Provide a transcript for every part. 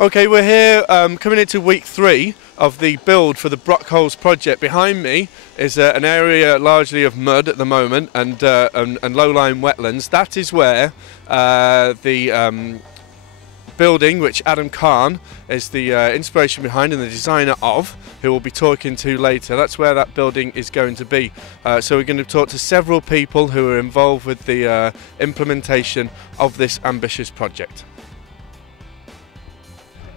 Okay, we're here coming into week 3 of the build for the Brockholes project. Behind me is an area largely of mud at the moment and low-lying wetlands. That is where the building, which Adam Khan is the inspiration behind and the designer of, who we'll be talking to later, that's where that building is going to be. So we're going to talk to several people who are involved with the implementation of this ambitious project.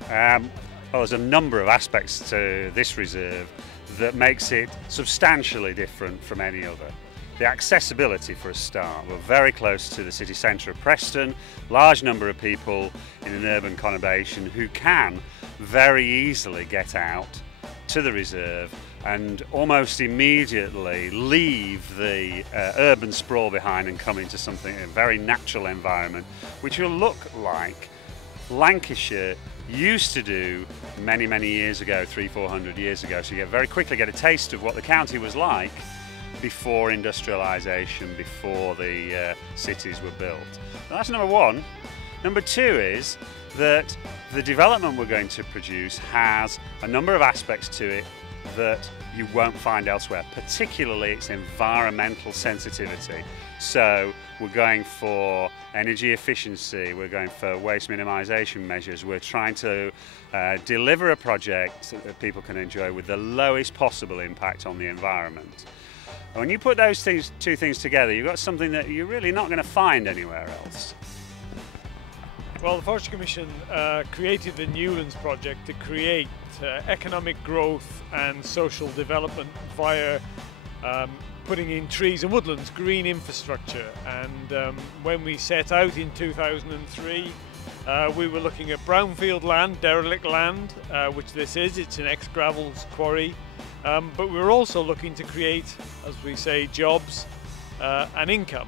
Well, there's a number of aspects to this reserve that makes it substantially different from any other. The accessibility, for a start. We're very close to the city centre of Preston, large number of people in an urban conurbation who can very easily get out to the reserve and almost immediately leave the urban sprawl behind and come into something, a very natural environment, which will look like Lancashire used to do many years ago, 300-400 years ago. So you very quickly get a taste of what the county was like before industrialisation, before the cities were built. Now, that's number one. Number two is that the development we're going to produce has a number of aspects to it that you won't find elsewhere, particularly its environmental sensitivity. So we're going for energy efficiency, we're going for waste minimisation measures, we're trying to deliver a project that people can enjoy with the lowest possible impact on the environment. And when you put those two things together, you've got something that you're really not going to find anywhere else. Well, the Forestry Commission created the Newlands project to create economic growth and social development via putting in trees and woodlands, green infrastructure. And when we set out in 2003, we were looking at brownfield land, derelict land, which this is. It's an ex-gravels quarry. But we were also looking to create, as we say, jobs and income.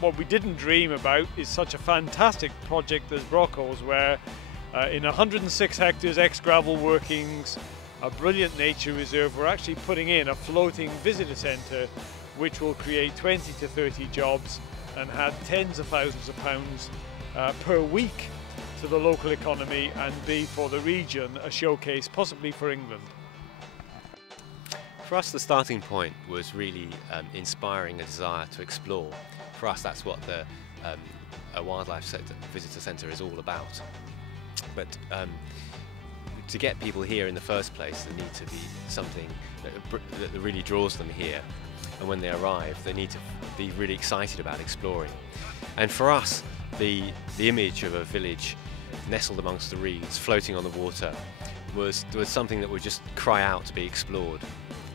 What we didn't dream about is such a fantastic project as Brockholes, where in 106 hectares ex-gravel workings, a brilliant nature reserve, we're actually putting in a floating visitor centre which will create 20 to 30 jobs and add tens of thousands of pounds per week to the local economy and be for the region a showcase, possibly for England. For us, the starting point was really inspiring a desire to explore. For us, that's what a wildlife visitor centre is all about. But to get people here in the first place, there needs to be something that really draws them here. And when they arrive, they need to be really excited about exploring. And for us, the image of a village nestled amongst the reeds, floating on the water, was something that would just cry out to be explored.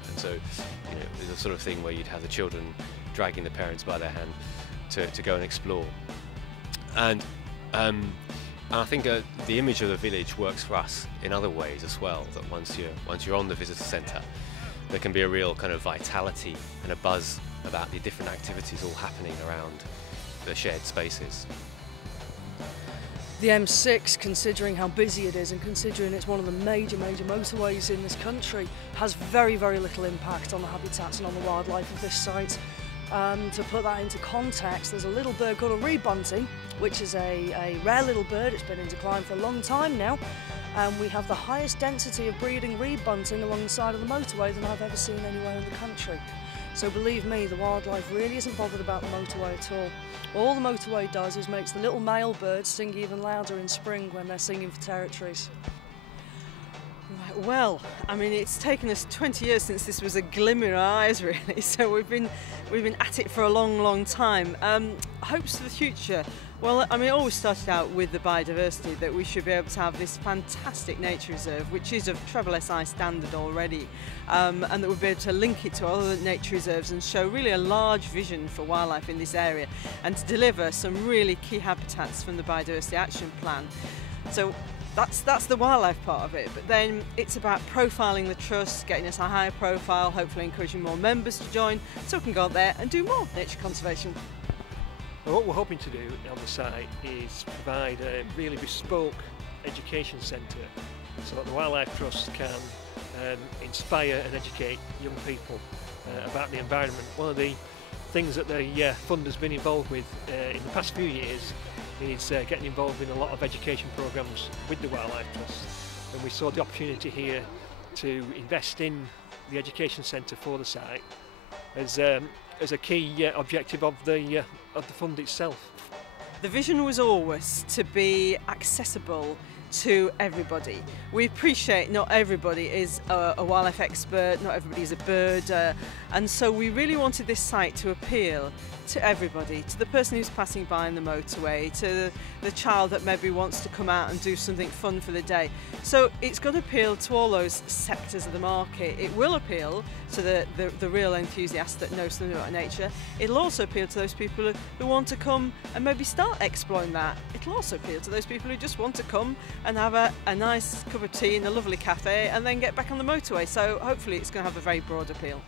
And so, you know, it's the sort of thing where you'd have the children dragging the parents by their hand to go and explore. And I think the image of the village works for us in other ways as well. That once you're on the visitor centre, there can be a real kind of vitality and a buzz about the different activities all happening around the shared spaces. The M6, considering how busy it is and considering it's one of the major motorways in this country, has very little impact on the habitats and on the wildlife of this site. To put that into context, there's a little bird called a reed bunting, which is a rare little bird. It's been in decline for a long time now, and we have the highest density of breeding reed bunting along the side of the motorway than I've ever seen anywhere in the country. So believe me, the wildlife really isn't bothered about the motorway at all. All the motorway does is makes the little male birds sing even louder in spring when they're singing for territories. Right, well, I mean, it's taken us 20 years since this was a glimmer in our eyes, really. So we've been at it for a long time. Hopes for the future. Well, I mean, it always started out with the biodiversity, that we should be able to have this fantastic nature reserve, which is of treble SI standard already, and that we'll be able to link it to other nature reserves and show really a large vision for wildlife in this area, and to deliver some really key habitats from the Biodiversity Action Plan. So that's the wildlife part of it, but then it's about profiling the trust, getting us a higher profile, hopefully encouraging more members to join, so we can go out there and do more nature conservation. Well, what we're hoping to do on the site is provide a really bespoke education centre so that the Wildlife Trust can inspire and educate young people about the environment. One of the things that the fund has been involved with in the past few years is getting involved in a lot of education programmes with the Wildlife Trust, and we saw the opportunity here to invest in the education centre for the site as a key objective of the fund itself. The vision was always to be accessible to everybody. We appreciate not everybody is a wildlife expert, not everybody is a birder, and so we really wanted this site to appeal to everybody, to the person who's passing by on the motorway, to the child that maybe wants to come out and do something fun for the day. So it's got to appeal to all those sectors of the market. It will appeal to the real enthusiast that knows something about nature. It'll also appeal to those people who want to come and maybe start exploring that. It'll also appeal to those people who just want to come and have a nice cup of tea in a lovely cafe and then get back on the motorway. So hopefully it's going to have a very broad appeal.